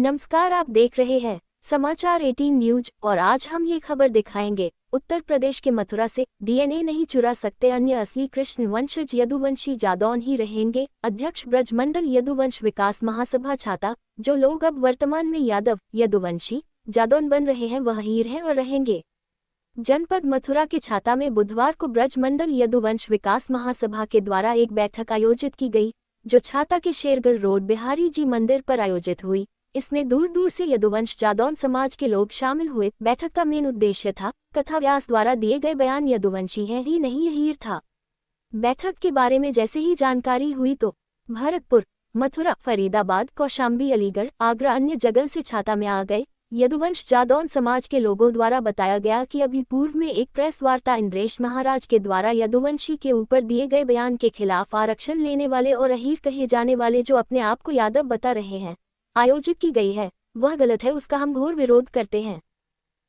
नमस्कार, आप देख रहे हैं समाचार 18 न्यूज और आज हम ये खबर दिखाएंगे। उत्तर प्रदेश के मथुरा से डीएनए नहीं चुरा सकते अन्य असली कृष्ण वंशज यदुवंशी जादौन ही रहेंगे। अध्यक्ष ब्रजमंडल यदुवंश विकास महासभा छाता, जो लोग अब वर्तमान में यादव यदुवंशी जादौन बन रहे हैं वह हीर हैं और रहेंगे। जनपद मथुरा के छाता में बुधवार को ब्रजमंडल यदुवंश विकास महासभा के द्वारा एक बैठक आयोजित की गई, जो छाता के शेरगढ़ रोड बिहारी जी मंदिर पर आयोजित हुई। इसमें दूर दूर से यदुवंश जादौन समाज के लोग शामिल हुए। बैठक का मेन उद्देश्य था, कथा व्यास द्वारा दिए गए बयान यदुवंशी हैं ही नहीं ये हीर था। बैठक के बारे में जैसे ही जानकारी हुई तो भरतपुर, मथुरा, फरीदाबाद, कौशाम्बी, अलीगढ़, आगरा अन्य जगह से छाता में आ गए। यदुवंश जादौन समाज के लोगों द्वारा बताया गया कि अभी पूर्व में एक प्रेस वार्ता इंद्रेश महाराज के द्वारा यदुवंशी के ऊपर दिए गए बयान के खिलाफ आरक्षण लेने वाले और अहीर कहे जाने वाले जो अपने आप को यादव बता रहे हैं आयोजित की गई है, वह गलत है। उसका हम घोर विरोध करते हैं।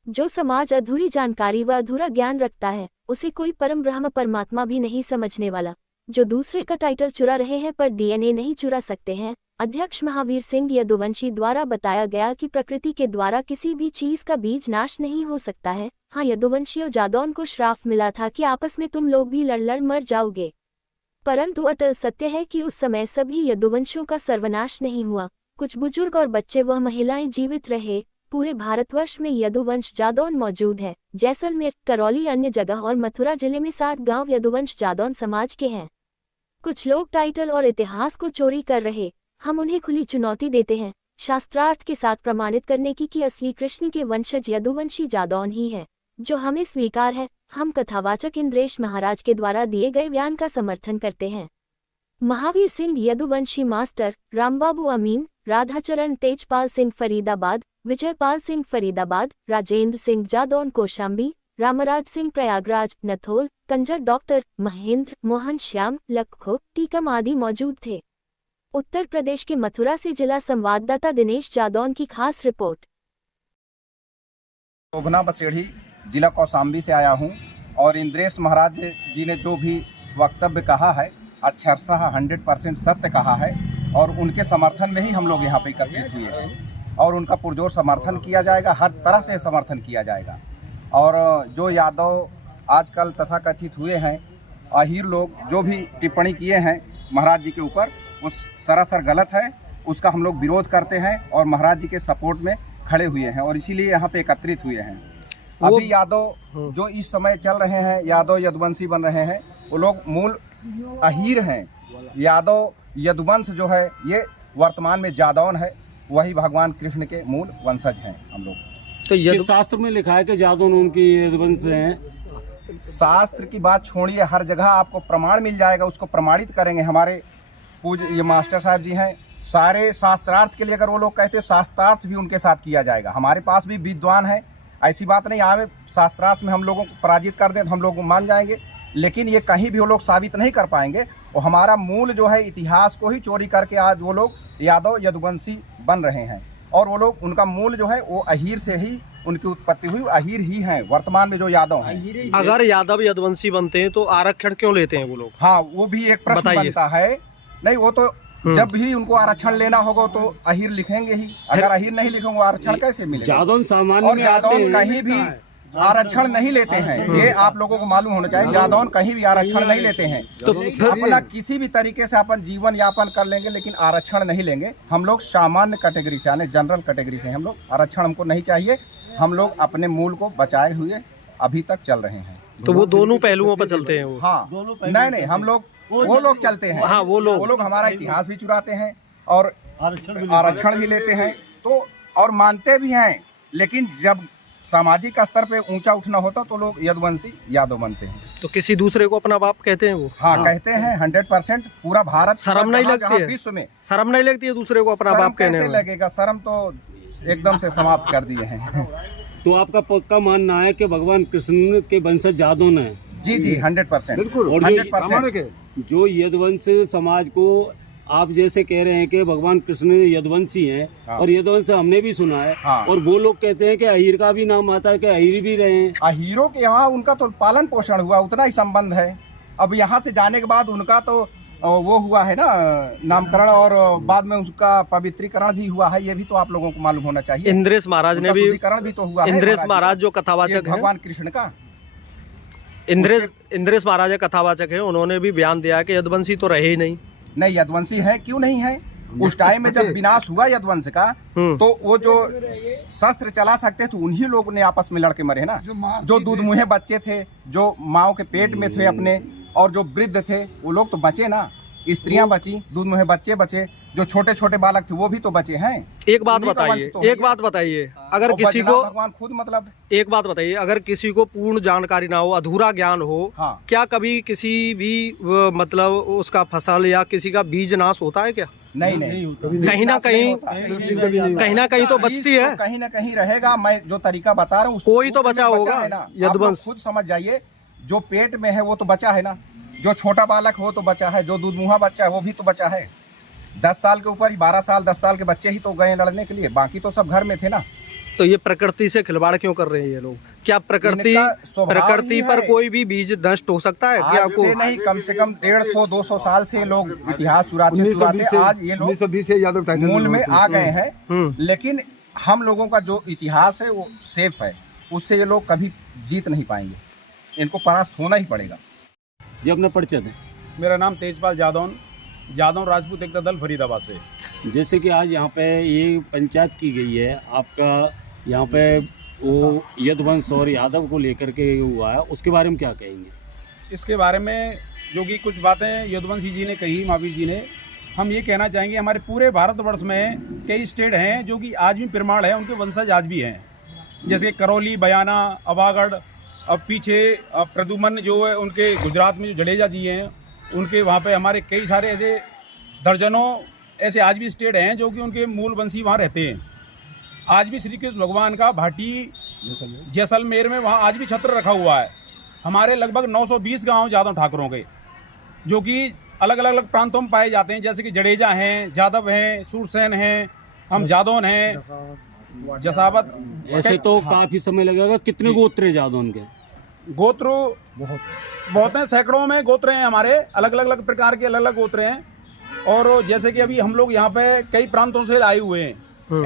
जो समाज अधूरी जानकारी व अधूरा ज्ञान रखता है उसे कोई परम ब्रह्म परमात्मा भी नहीं समझने वाला। जो दूसरे का टाइटल चुरा रहे हैं पर डीएनए नहीं चुरा सकते हैं। अध्यक्ष महावीर सिंह यदुवंशी द्वारा बताया गया कि प्रकृति के द्वारा किसी भी चीज का बीज नाश नहीं हो सकता है। हाँ, यदुवंशी और जादौन को श्राप मिला था कि आपस में तुम लोग भी लड़ लड़ मर जाओगे, परंतु अटल सत्य है कि उस समय सभी यदुवंशियों का सर्वनाश नहीं हुआ। कुछ बुजुर्ग और बच्चे व महिलाएं जीवित रहे। पूरे भारतवर्ष में यदुवंश जादौन मौजूद है। जैसलमेर, करौली, अन्य जगह और मथुरा जिले में 7 गांव यदुवंश जादौन समाज के हैं। कुछ लोग टाइटल और इतिहास को चोरी कर रहे, हम उन्हें खुली चुनौती देते हैं शास्त्रार्थ के साथ प्रमाणित करने की कि असली कृष्ण के वंशज यदुवंशी जादौन ही है, जो हमें स्वीकार है। हम कथावाचक इंद्रेश महाराज के द्वारा दिए गए बयान का समर्थन करते हैं। महावीर सिंह यदुवंशी मास्टर, रामबाबू अमीन, राधाचरण तेजपाल सिंह फरीदाबाद, विजयपाल सिंह फरीदाबाद, राजेंद्र सिंह जादौन कौशाम्बी, रामराज सिंह प्रयागराज, नथोल, कंजर, डॉक्टर महेंद्र, मोहन श्याम, लखो, टीकम आदि मौजूद थे। उत्तर प्रदेश के मथुरा से जिला संवाददाता दिनेश जादौन की खास रिपोर्ट। शोभना बसेड़ी, जिला कौशाम्बी से आया हूं और इंद्रेश महाराज जी ने जो भी वक्तव्य कहा है अक्षरशः 100% सत्य कहा है और उनके समर्थन में ही हम लोग यहाँ पे एकत्रित हुए हैं और उनका पुरजोर समर्थन किया जाएगा। हर तरह से समर्थन किया जाएगा। और जो यादव आजकल तथाकथित हुए हैं अहीर लोग, जो भी टिप्पणी किए हैं महाराज जी के ऊपर, वो सरासर गलत है। उसका हम लोग विरोध करते हैं और महाराज जी के सपोर्ट में खड़े हुए हैं और इसीलिए यहाँ पे एकत्रित हुए हैं। अभी यादव जो इस समय चल रहे हैं, यादव यदुवंशी बन रहे हैं, वो लोग मूल अहीर हैं। यादव यदुवंश जो है ये वर्तमान में जादौन है, वही भगवान कृष्ण के मूल वंशज हैं हम लोग। तो शास्त्र में लिखा है कि जादौन उनकी यदुवंश हैं। शास्त्र की बात छोड़िए, हर जगह आपको प्रमाण मिल जाएगा, उसको प्रमाणित करेंगे। हमारे पूज्य ये मास्टर साहब जी हैं, सारे शास्त्रार्थ के लिए अगर वो लोग कहते हैं शास्त्रार्थ भी उनके साथ किया जाएगा। हमारे पास भी विद्वान है, ऐसी बात नहीं आवे शास्त्रार्थ में हम लोगों को पराजित कर दें तो हम लोग मान जाएंगे, लेकिन ये कहीं भी वो लोग साबित नहीं कर पाएंगे। और हमारा मूल जो है इतिहास को ही चोरी करके आज वो लोग यादव यदुवंशी बन रहे हैं और वो लोग, उनका मूल जो है वो अहीर से ही उनकी उत्पत्ति हुई, अहीर ही हैं वर्तमान में जो यादव हैं। अगर यादव यदुवंशी बनते हैं तो आरक्षण क्यों लेते हैं वो लोग? हाँ, वो भी एक प्रश्न बनता है। नहीं, वो तो जब भी उनको आरक्षण लेना होगा तो अहीर लिखेंगे ही। अगर अहीर नहीं लिखेंगे आरक्षण कैसे मिलेगा? जादौन सामान्य और जादौन कहीं भी आरक्षण नहीं लेते हैं, ये आप लोगों को मालूम होना चाहिए। जादौन कहीं भी आरक्षण नहीं लेते हैं। तो अपना किसी भी तरीके से अपन जीवन यापन कर लेंगे, लेकिन आरक्षण नहीं लेंगे। हम लोग सामान्य कैटेगरी से, यानी जनरल कैटेगरी से हम लोग, आरक्षण हमको नहीं चाहिए। हम लोग अपने मूल को बचाए हुए अभी तक चल रहे हैं। तो वो दोनों पहलुओं पर चलते हैं वो? हाँ, नहीं, हम लोग वो लोग चलते हैं। हाँ, वो लोग हमारा इतिहास भी चुराते हैं और आरक्षण भी लेते हैं तो, और मानते भी हैं। लेकिन जब सामाजिक स्तर पे ऊंचा उठना होता तो लोग यदुवंशी यादव बनते हैं। तो किसी दूसरे को अपना बाप कहते हैं वो? हाँ, कहते हैं 100%। पूरा भारत, शर्म नहीं लगती है विश्व में? शर्म नहीं लगती है दूसरे को अपना बाप कहने में? कैसे लगेगा? शर्म तो एकदम से समाप्त कर दिए हैं। तो आपका पक्का मानना है कि भगवान कृष्ण के वंशज जादौन है? जी 100%। और 100%। जो यदुवंश समाज को आप जैसे कह रहे हैं कि भगवान कृष्ण यदुवंशी हैं, हाँ। और यदुवंश हमने भी सुना है, हाँ। और वो लोग कहते हैं कि अहीर का भी नाम आता है कि अहीर भी रहे हैं। अहीरों के यहाँ उनका तो पालन पोषण हुआ, उतना ही संबंध है। अब यहाँ से जाने के बाद उनका तो वो हुआ है ना नामकरण, और बाद में उसका पवित्रीकरण भी हुआ है, ये भी तो आप लोगों को मालूम होना चाहिए। इंद्रेश महाराज ने भी, शुद्धिकरण भी तो हुआ है इंद्रेश महाराज महाराज जी। जो ये कथावाचक हैं, भगवान कृष्ण का इंद्रेश महाराज कथावाचक हैं, उन्होंने भी बयान दिया कि यदुवंशी तो रहे ही नहीं। नहीं, यदुवंशी है, क्यों नहीं है? उस टाइम में जब विनाश हुआ यदुवंश का, तो वो जो शस्त्र चला सकते थे उन्हीं लोगों ने आपस में लड़के मरे ना। जो दूध मुहे बच्चे थे, जो माओ के पेट में थे अपने, और जो वृद्ध थे वो लोग तो बचे ना। स्त्रियां बची, दूध मुहे बच्चे बचे, जो छोटे छोटे बालक थे वो भी तो बचे हैं। एक बात उन्हीं का बताइए, वंश तो है एक बात बताइए, अगर और किसी बजना को, भगवान खुद मतलब, एक बात बताइए, अगर किसी को पूर्ण जानकारी ना हो, अधूरा ज्ञान हो, हाँ। क्या कभी किसी भी मतलब उसका फसल या किसी का बीज नाश होता है क्या? नहीं नहीं, कहीं ना कहीं, कहीं ना कहीं तो बचती है, कहीं ना कहीं रहेगा। मैं जो तरीका बता रहा हूँ कोई तो बचा होगा। यदुवंश खुद समझ जाइए, जो पेट में है वो तो बचा है ना, जो छोटा बालक हो तो बचा है, जो दूध मुहा बच्चा है वो भी तो बचा है। 10 साल के ऊपर ही, 12 साल 10 साल के बच्चे ही तो गए लड़ने के लिए, बाकी तो सब घर में थे ना। तो ये प्रकृति से खिलवाड़ क्यों कर रहे हैं ये लोग? क्या प्रकृति इनका स्वभाव प्रकृति ही पर है। कोई भी बीज नष्ट हो सकता है क्या आज आपको? से नहीं, कम से कम 150-200 साल से लोग इतिहास चुराते आज ये लोग 1920 से यादव टाइटल मूल में आ गए हैं। हम्म। लेकिन हम लोगों का जो इतिहास है वो सेफ है, उससे ये लोग कभी जीत नहीं पाएंगे, इनको परास्त होना ही पड़ेगा। जी अपना परिचय दें। मेरा नाम तेजपाल जादौन राजपूत एकता दल फरीदाबाद से। जैसे कि आज यहाँ पे ये पंचायत की गई है, आपका यहाँ पे वो यदुवंश और यादव को लेकर के हुआ है, उसके बारे में क्या कहेंगे? इसके बारे में जो कि कुछ बातें यदुवंशी जी ने कही, महावीर जी ने, हम ये कहना चाहेंगे हमारे पूरे भारतवर्ष में कई स्टेट हैं जो कि आज भी प्रमाण है, उनके वंशज आज भी हैं, जैसे करौली, बयाना, अवागढ़, अब पीछे प्रदुमन जो है उनके गुजरात में जो जडेजा जी हैं उनके वहाँ पे हमारे कई सारे ऐसे दर्जनों ऐसे आज भी स्टेट हैं जो कि उनके मूल वंशी वहाँ रहते हैं। आज भी श्री कृष्ण भगवान का भाटी जैसलमेर में वहाँ आज भी छत्र रखा हुआ है। हमारे लगभग 920 गांव जादव ठाकुरों के, जो कि अलग अलग प्रांतों में पाए जाते हैं, जैसे कि जडेजा हैं, जादव हैं, सूरसेन हैं, हम जादौन हैं, जसावत। ऐसे तो काफी समय लगेगा। कितने गोत्र हैं जादौन के? गोत्र बहुत हैं, सैकड़ों में गोत्र हैं हमारे, अलग अलग प्रकार के अलग अलग गोत्र हैं। और जैसे कि अभी हम लोग यहाँ पे कई प्रांतों से आए हुए हैं,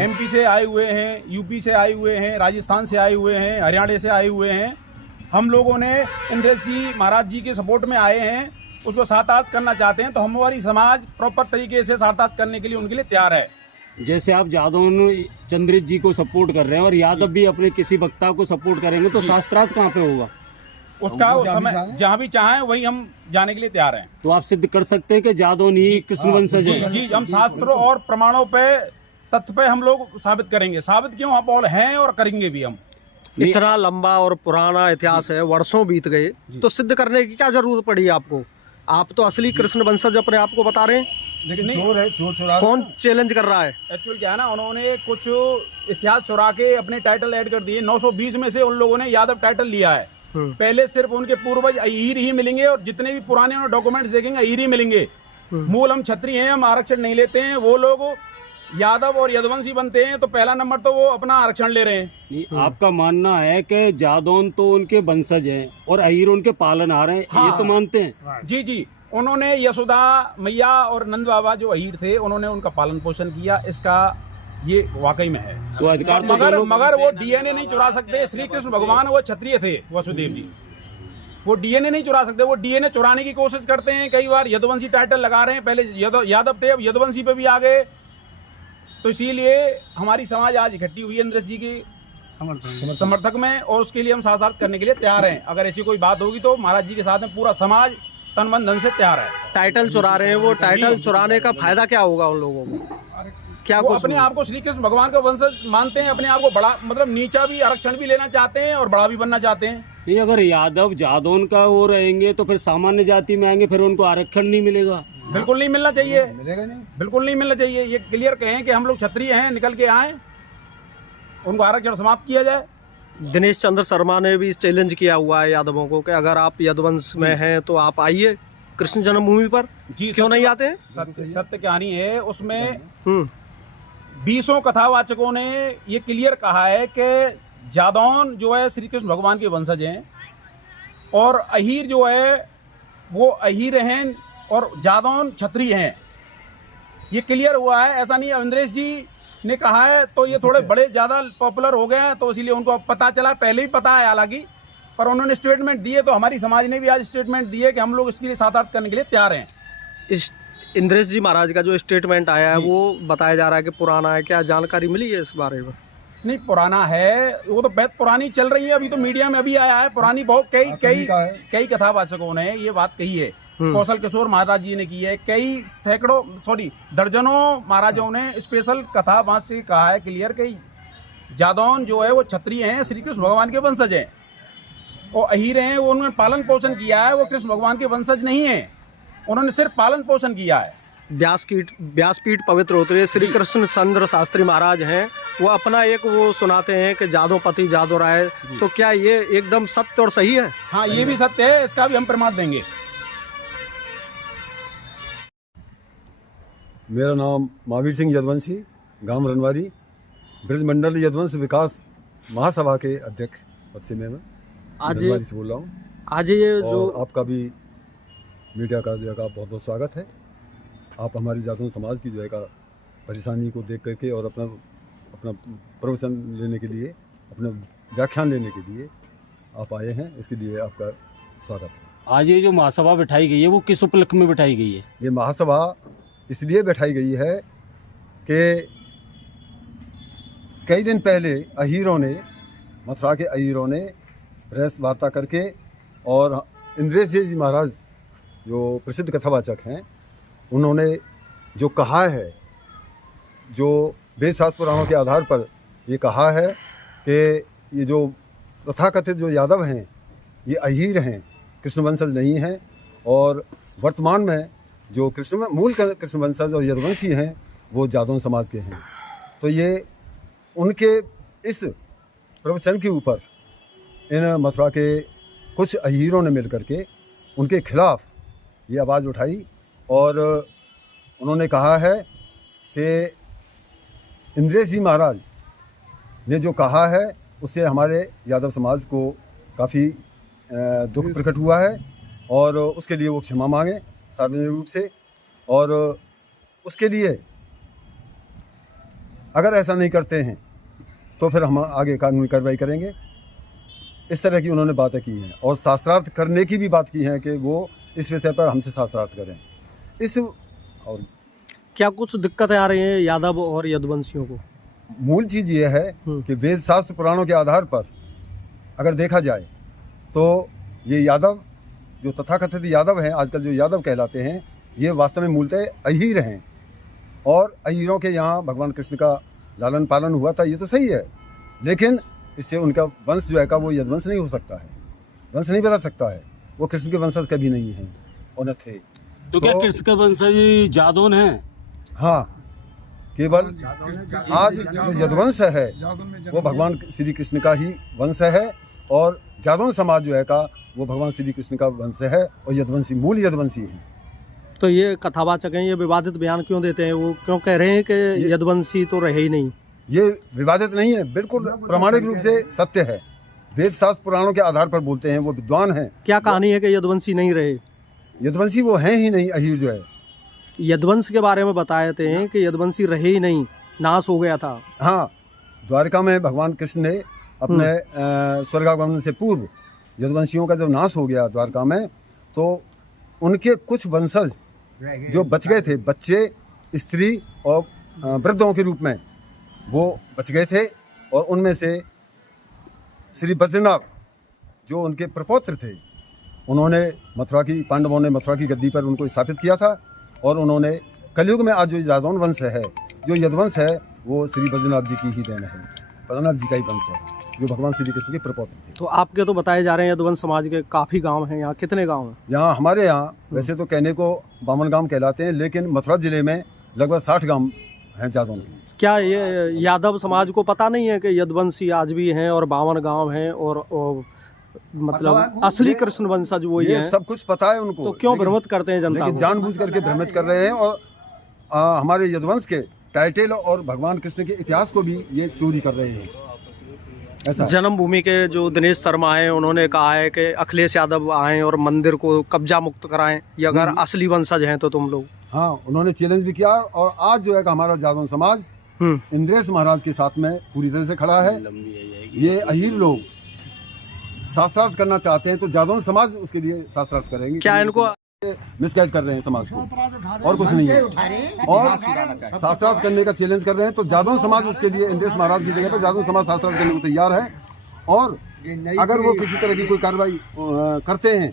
MP से आए हुए हैं, UP से आए हुए हैं, राजस्थान से आए हुए हैं, हरियाणा से आए हुए हैं। हम लोगों ने इंद्रेश जी महाराज जी के सपोर्ट में आए हैं, उसको सार्थक करना चाहते हैं, तो हमारी समाज प्रॉपर तरीके से सार्थक करने के लिए उनके लिए तैयार है। जैसे आप जादौन चंद्रित जी को सपोर्ट कर रहे हैं और यादव भी अपने किसी वक्ता को सपोर्ट करेंगे, तो शास्त्रार्थ कहाँ पे होगा? उसका उस समय जहाँ भी चाहें वहीं हम जाने के लिए तैयार हैं। तो आप सिद्ध कर सकते हैं कि जादौन ही कृष्ण वंशज है? जी, हम शास्त्रों और प्रमाणों पे, तथ्य पे हम लोग साबित करेंगे। साबित क्यों, आप और हैं और करेंगे भी हम। इतना लंबा और पुराना इतिहास है, वर्षों बीत गए, तो सिद्ध करने की क्या जरूरत पड़ी आपको? आप तो असली कृष्ण वंशज अपने आप को बता रहे हैं, लेकिन चोर है, चोर चुरा कौन चैलेंज कर रहा है? एक्चुअल क्या है ना, उन्होंने कुछ इतिहास चुरा के अपने टाइटल ऐड कर दिए। 920 में से उन लोगों ने यादव टाइटल लिया है। पहले सिर्फ उनके पूर्वज अहीर ही मिलेंगे, और जितने भी पुराने डॉक्यूमेंट्स देखेंगे अहीर ही मिलेंगे। मूल हम क्षत्रिय हैं, हम आरक्षण नहीं लेते हैं। वो लोग यादव और यदुवंशी बनते हैं तो पहला नंबर तो वो अपना आरक्षण ले रहे हैं। आपका मानना है कि जादौन तो उनके वंशज हैं और अहीर उनके पालनहार हैं, हाँ। ये तो मानते हैं? जी, उन्होंने यशोदा मैया और नंद बाबा जो अहीर थे, उन्होंने उनका पालन पोषण किया, इसका ये वाकई में है। तो अधिकार तो मगर वो DNA नहीं चुरा सकते। श्री कृष्ण भगवान वो क्षत्रिय थे, वसुदेव जी, वो DNA नहीं चुरा सकते। वो DNA चुराने की कोशिश करते हैं, कई बार यदुवंशी टाइटल लगा रहे हैं। पहले यादव थे, अब यदुवंशी पे भी आ गए। तो इसीलिए हमारी समाज आज इकट्ठी हुई है इंद्रेश जी की समर्थक में, और उसके लिए हम साथ करने के लिए तैयार हैं। अगर ऐसी कोई बात होगी तो महाराज जी के साथ में पूरा समाज तन मन धन से तैयार है। टाइटल चुरा रहे हैं, वो टाइटल चुराने का फायदा क्या होगा उन लोगों को? क्या वो अपने आप को श्री कृष्ण भगवान का वंशज मानते हैं, अपने आप को बड़ा, मतलब नीचा भी आरक्षण भी लेना चाहते हैं और बड़ा भी बनना चाहते हैं। नहीं, अगर यादव जादौन का वो रहेंगे तो फिर सामान्य जाति में आएंगे, फिर उनको आरक्षण नहीं मिलेगा। बिल्कुल नहीं मिलना चाहिए, मिलेगा नहीं, बिल्कुल नहीं मिलना चाहिए। ये क्लियर कहें कि हम लोग क्षत्रिय हैं, निकल के आए, उनको आरक्षण समाप्त किया जाए। दिनेश चंद्र शर्मा ने भी चैलेंज किया हुआ है यादवों को कि अगर आप यदुवंश में हैं तो आप आइए कृष्ण जन्मभूमि पर। जी, क्यों नहीं आते हैं? सत्य कहानी है उसमें। 20 कथावाचकों ने ये क्लियर कहा है कि जादौन जो है श्री कृष्ण भगवान के वंशज हैं, और अहीर जो है वो अहीर हैं और जादौन क्षत्रिय हैं, ये क्लियर हुआ है। ऐसा नहीं इंद्रेश जी ने कहा है तो ये थोड़े बड़े ज़्यादा पॉपुलर हो गए हैं तो इसीलिए उनको पता चला, पहले ही पता है हालांकि, पर उन्होंने स्टेटमेंट दिए तो हमारी समाज ने भी आज स्टेटमेंट दी है कि हम लोग इसके लिए साथ करने के लिए तैयार हैं। इस इंद्रेश जी महाराज का जो स्टेटमेंट आया है वो बताया जा रहा है कि पुराना है, क्या जानकारी मिली है इस बारे में? नहीं, पुराना है, वो तो बहुत पुरानी चल रही है, अभी तो मीडिया में अभी आया है, पुरानी बहुत कई कथावाचकों ने ये बात कही है। कौशल किशोर महाराज जी ने की है, कई दर्जनों महाराजों ने स्पेशल कथा वहां से कहा है क्लियर कि जादौन जो है वो क्षत्रिय हैं, श्री कृष्ण भगवान के वंशज हैं, और अहीर हैं वो उन्होंने पालन पोषण किया है, वो कृष्ण भगवान के वंशज नहीं है, उन्होंने सिर्फ पालन पोषण किया है। व्यासपीठ पवित्र होते हुए श्री कृष्ण चंद्र शास्त्री महाराज हैं, वो अपना एक वो सुनाते हैं कि जादवपति जादव राय, तो क्या ये एकदम सत्य और सही है? हाँ, ये भी सत्य है, इसका भी हम प्रमाण देंगे। मेरा नाम महावीर सिंह यदुवंशी, गांव रनवारी, ब्रज मंडल यदुवंश विकास महासभा के अध्यक्ष पद से मैं आज रनवारी से बोल रहा हूँ। आज ये जो और आपका भी मीडिया का जो है बहुत बहुत स्वागत है। आप हमारी जादौन समाज की जो है का परेशानी को देख करके और अपना प्रवचन लेने के लिए, अपना व्याख्यान लेने के लिए आप आए हैं, इसके लिए आपका स्वागत है। आज ये जो महासभा बिठाई गई है वो किस उपलक्ष्य में बिठाई गई है? ये महासभा इसलिए बैठाई गई है कि कई दिन पहले अहीरों ने, मथुरा के अहीरों ने प्रेस वार्ता करके और इंद्रेश जी महाराज जो प्रसिद्ध कथावाचक हैं, उन्होंने जो कहा है, जो वेद शास्त्र पुराणों के आधार पर ये कहा है कि ये जो तथाकथित जो यादव हैं ये अहीर हैं, कृष्ण वंशज नहीं हैं, और वर्तमान में जो मूल कृष्ण वंशज और यदुवंशी हैं वो जादौन समाज के हैं। तो ये उनके इस प्रवचन के ऊपर इन मथुरा के कुछ अहीरों ने मिलकर के उनके खिलाफ ये आवाज़ उठाई और उन्होंने कहा है कि इंद्रेश जी महाराज ने जो कहा है उससे हमारे यादव समाज को काफ़ी दुख प्रकट हुआ है और उसके लिए वो क्षमा मांगे सार्वजनिक रूप से, और उसके लिए अगर ऐसा नहीं करते हैं तो फिर हम आगे कानूनी कार्रवाई करेंगे। इस तरह की उन्होंने बातें की हैं और शास्त्रार्थ करने की भी बात की है कि वो इस विषय पर हमसे शास्त्रार्थ करें। और क्या कुछ दिक्कतें आ रही हैं यादव और यदुवंशियों को? मूल चीज़ ये है कि वेद शास्त्र पुराणों के आधार पर अगर देखा जाए तो ये यादव जो तथाकथित यादव हैं, आजकल जो यादव कहलाते हैं, ये वास्तव में मूलतः अहीर हैं, और अहीरों के यहाँ भगवान कृष्ण का लालन पालन हुआ था, ये तो सही है, लेकिन इससे उनका वंश जो है का वो यदुवंश नहीं हो सकता है, वंश नहीं बदल सकता है, वो कृष्ण के वंशज कभी नहीं हैं और न थे। तो क्या कृष्ण के वंशज जादौन हैं? हाँ, केवल आज जो यदुवंश है वो भगवान श्री कृष्ण का ही वंश है, और जादौन समाज जो है का वो भगवान श्री कृष्ण का वंश है और यदुवंशी मूल यदुवंशी हैं। तो ये कथावाचक हैं, ये विवादित बयान क्यों देते हैं? वो क्यों कह रहे हैं कि यदुवंशी तो रहे ही नहीं? ये विवादित नहीं है, बिल्कुल प्रामाणिक रूप से सत्य है, वेद शास्त्र पुराणों के आधार पर बोलते हैं, वो विद्वान हैं। क्या कहानी है कि यदुवंशी नहीं रहे? यदुवंशी वो हैं ही नहीं, अहीर जो है। यदुवंश के बारे में बताए थे कि यदुवंशी रहे ही नहीं, नाश हो गया था। हाँ, द्वारका में भगवान कृष्ण ने अपने स्वर्गागमन से पूर्व यदुवंशियों का जब नाश हो गया द्वारका में, तो उनके कुछ वंशज जो बच गए थे, बच्चे, स्त्री और वृद्धों के रूप में वो बच गए थे, और उनमें से श्री बद्रीनाथ जो उनके प्रपौत्र थे, उन्होंने पांडवों ने मथुरा की गद्दी पर उनको स्थापित किया था, और उन्होंने कलयुग में आज जो जादौन वंश है, जो यदुवंश है, वो श्री बद्रीनाथ जी की ही देन है, बद्रीनाथ जी का ही वंश है, जो भगवान श्री कृष्ण के प्रपौत्र थे। तो आपके तो बताए जा रहे हैं यदुवंश समाज के काफ़ी गांव हैं, यहाँ कितने गांव हैं? यहाँ हमारे यहाँ वैसे तो कहने को 52 गांव कहलाते हैं, लेकिन मथुरा जिले में लगभग 60 गांव हैं जादौन के। क्या ये यादव समाज को पता नहीं है कि यदुवंशी आज भी हैं और 52 गांव हैं, और मतलब असली कृष्ण वंशज वही हैं? सब कुछ पता है उनको, तो क्यों भ्रमित करते हैं जनता को? जानबूझ करके भ्रमित कर रहे हैं, और हमारे यदुवंश के टाइटल और भगवान कृष्ण के इतिहास को भी ये चोरी कर रहे हैं। ऐसा है। जन्मभूमि के जो दिनेश शर्मा हैं उन्होंने कहा है कि अखिलेश यादव आएं और मंदिर को कब्जा मुक्त कराएं, ये अगर असली वंशज हैं तो तुम लोग। हाँ, उन्होंने चैलेंज भी किया और आज जो है कि हमारा जादव समाज इंद्रेश महाराज के साथ में पूरी तरह से खड़ा है। ये अहीर लोग शास्त्रार्थ करना चाहते हैं तो जादव समाज उसके लिए शास्त्रार्थ करेंगे। क्या इनको मिसगाइड कर रहे हैं समाज को और कुछ नहीं है, और शास्त्रार्थ करने का चैलेंज कर रहे हैं तो जादव समाज उसके लिए इंद्रेश महाराज की जगह पर जादव समाज शास्त्रार्थ करने को तैयार है। और अगर वो किसी तरह की कोई कार्रवाई करते हैं,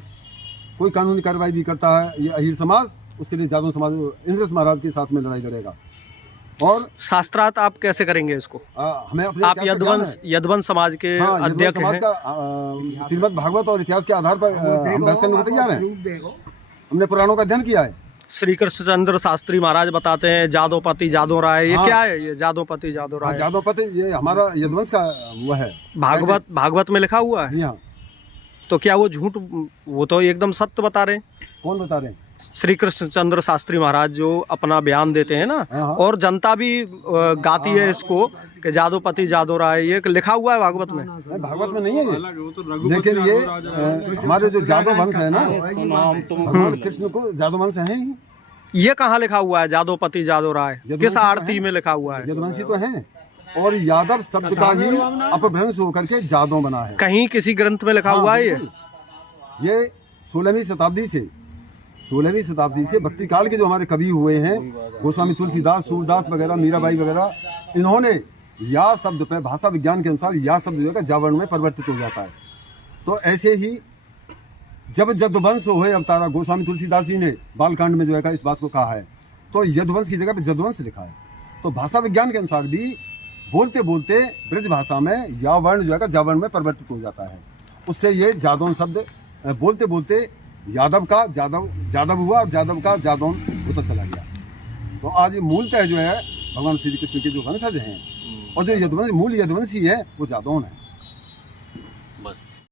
कोई कानूनी कार्रवाई भी करता है ये अहीर समाज, उसके लिए जादव समाज इंद्रेश महाराज के साथ में लड़ाई लड़ेगा। और शास्त्रार्थ आप कैसे करेंगे इसको? हमें अपने आप यदुवंश समाज के अध्यक्ष हैं। श्रीमद् भागवत और इतिहास के आधार पर हम बहस करने को तैयार हैं। हमने पुराणों का अध्ययन किया है। श्री कृष्णचंद्र शास्त्री महाराज बताते हैं जादवपति जादव राय, ये क्या है ये जादवपति जादव राय? जादवपति ये हमारा यदुवंश का वो है, भागवत में लिखा हुआ है। जी हाँ। तो क्या वो झूठ, वो तो एकदम सत्य बता रहे हैं। कौन बता रहे हैं? श्री कृष्णचंद्र शास्त्री महाराज जो अपना बयान देते हैं ना, और जनता भी गाती है इसको कि जादवपति जादव राय, ये लिखा हुआ है भागवत में। भागवत में नहीं है ये, लेकिन ये हमारे जो जादव वंश है ना, भगवान कृष्ण को जादव वंश है ही। ये कहाँ लिखा हुआ है जादवपति जादव राय? किस आरती में लिखा हुआ है? यदुवंशी तो है, और यादव शब्द का ही अपभ्रंश होकर के जादव बना है। कहीं किसी ग्रंथ में लिखा हुआ है ये 16वीं शताब्दी से भक्ति काल के जो हमारे कवि हुए हैं, गोस्वामी तुलसीदास, सूरदास वगैरह, मीराबाई वगैरह, इन्होंने या शब्द पे भाषा विज्ञान के अनुसार या शब्द जो है जावर्ण में परिवर्तित हो जाता है। तो ऐसे ही जब यदुवंश होए अवतारा, गोस्वामी तुलसीदास जी ने बालकांड में जो है इस बात को कहा है, तो यदुवंश की जगह पे यदुवंश लिखा है। तो भाषा विज्ञान के अनुसार भी बोलते बोलते ब्रज भाषा में या वर्ण जो है जावर्ण में परिवर्तित हो जाता है। उससे ये जादौन शब्द बोलते बोलते यादव का जादव हुआ, और जादव का जादौन होता चला गया। तो आज ये मूलतः जो है भगवान श्री कृष्ण के जो वंशज हैं, और जो यदुवंश मूल यदुवंशी है वो जादौन है। बस।